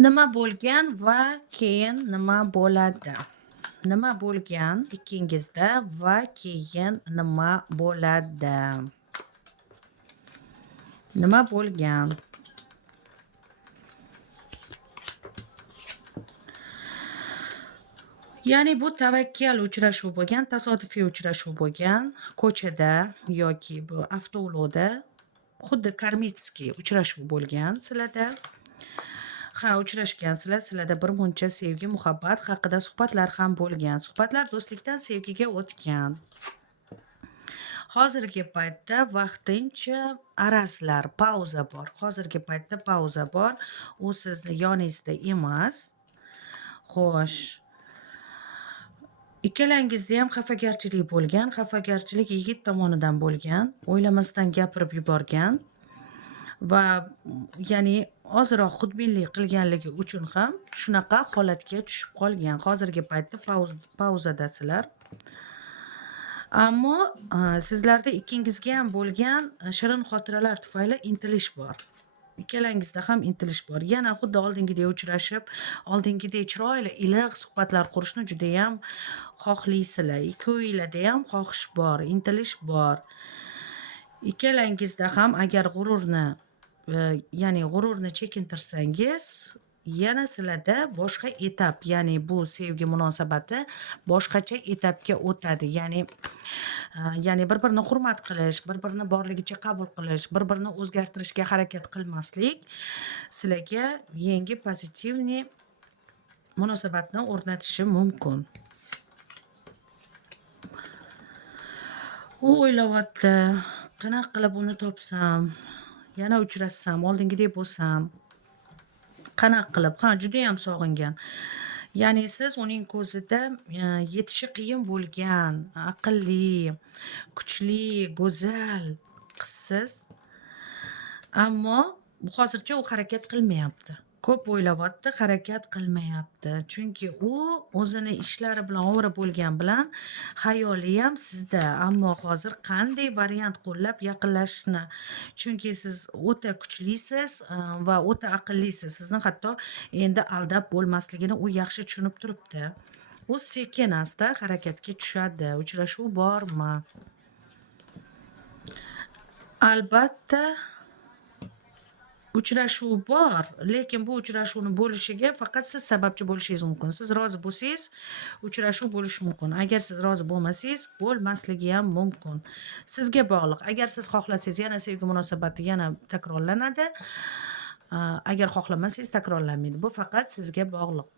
Nima bo'lgan va keyin nima bo'ladi? Nima bo'lgan ikkingizda va keyin nima bo'ladi? Nima bo'lgan? Ya'ni bu tavakkal uchrashuv bo'lgan, tasodifiy uchrashuv bo'lgan, ko'chada yoki bu avtoulovda, xuddi karmitskiy uchrashuv bo'lgan sizlarda. Ha, uchrashgansizlar, sizlarda bir muncha sevgi, muhabbat haqida suhbatlar ham bo'lgan. Suhbatlar do'stlikdan sevgiga o'tgan. Hozirgi paytda vaqtincha arazlar, pauza bor. Hozirgi paytda pauza bor. U sizni yoningizda emas. Xo'sh. Ikkalangizda ham xafagarchilik bo'lgan. Xafagarchilik yigit tomonidan bo'lgan. O'ylamasdan gapirib yuborgan. Va ya'ni ozroq xudbinlik qilganligi uchun ham shunaqa holatga tushib qolgan. Hozirgi paytda pauzadasizlar. Ammo sizlarda ikkingizga ham bo'lgan shirin xotiralar tufayli intilish bor. Ikkalangizda ham intilish bor. Yana xuddi oldingidek uchrashib, oldingidek chiroyli iliq suhbatlar qurishni juda ham xohlaysizlar. Ikkovingizda ham xohish bor, intilish bor. Ikkalangizda ham agar g'ururni chekintirsangiz, yana sizlarda boshqa etap, ya'ni bu sevgi munosabati boshqacha etapga o'tadi. Ya'ni bir-birini hurmat qilish, bir-birini borligicha qabul qilish, bir-birini o'zgartirishga harakat qilmaslik sizlarga yangi pozitivniy munosabatni o'rnatishi mumkin. U o'ylayapti, qanaqa qilib uni topsam, yana uchrashsam, oldingidek bo'lsam, qanaqa qilib, juda ham sog'ingan. Ya'ni siz uning ko'zida yetishi qiyin bo'lgan, aqlli, kuchli, go'zal qizsiz. Ammo hozircha u harakat qilmayapti. Ko'p o'ylayapti, harakat qilmayapti. Chunki u o'zini ishlari bilan ovora bo'lgan bilan xayoli ham sizda. Ammo hozir qanday variant qo'llab yaqinlashishni, chunki siz o'ta kuchlisiz va o'ta aqllisiz. Sizni hatto endi aldab bo'lmasligini u yaxshi tushunib turibdi. U sekin asta harakatga tushadi. Uchrashuv bormi? Albatta uchrashuv bor, lekin bu uchrashuvni bo'lishiga faqat siz sababchi bo'lishingiz mumkin. Siz rozi bo'lsangiz, uchrashuv bo'lishi mumkin. Agar siz rozi bo'lmasangiz, bo'lmasligi ham mumkin. Sizga bog'liq. Agar siz xohlasangiz, yana sevgi munosabati yana takrorlanadi. Agar xohlamasangiz, takrorlanmaydi. Bu faqat sizga bog'liq.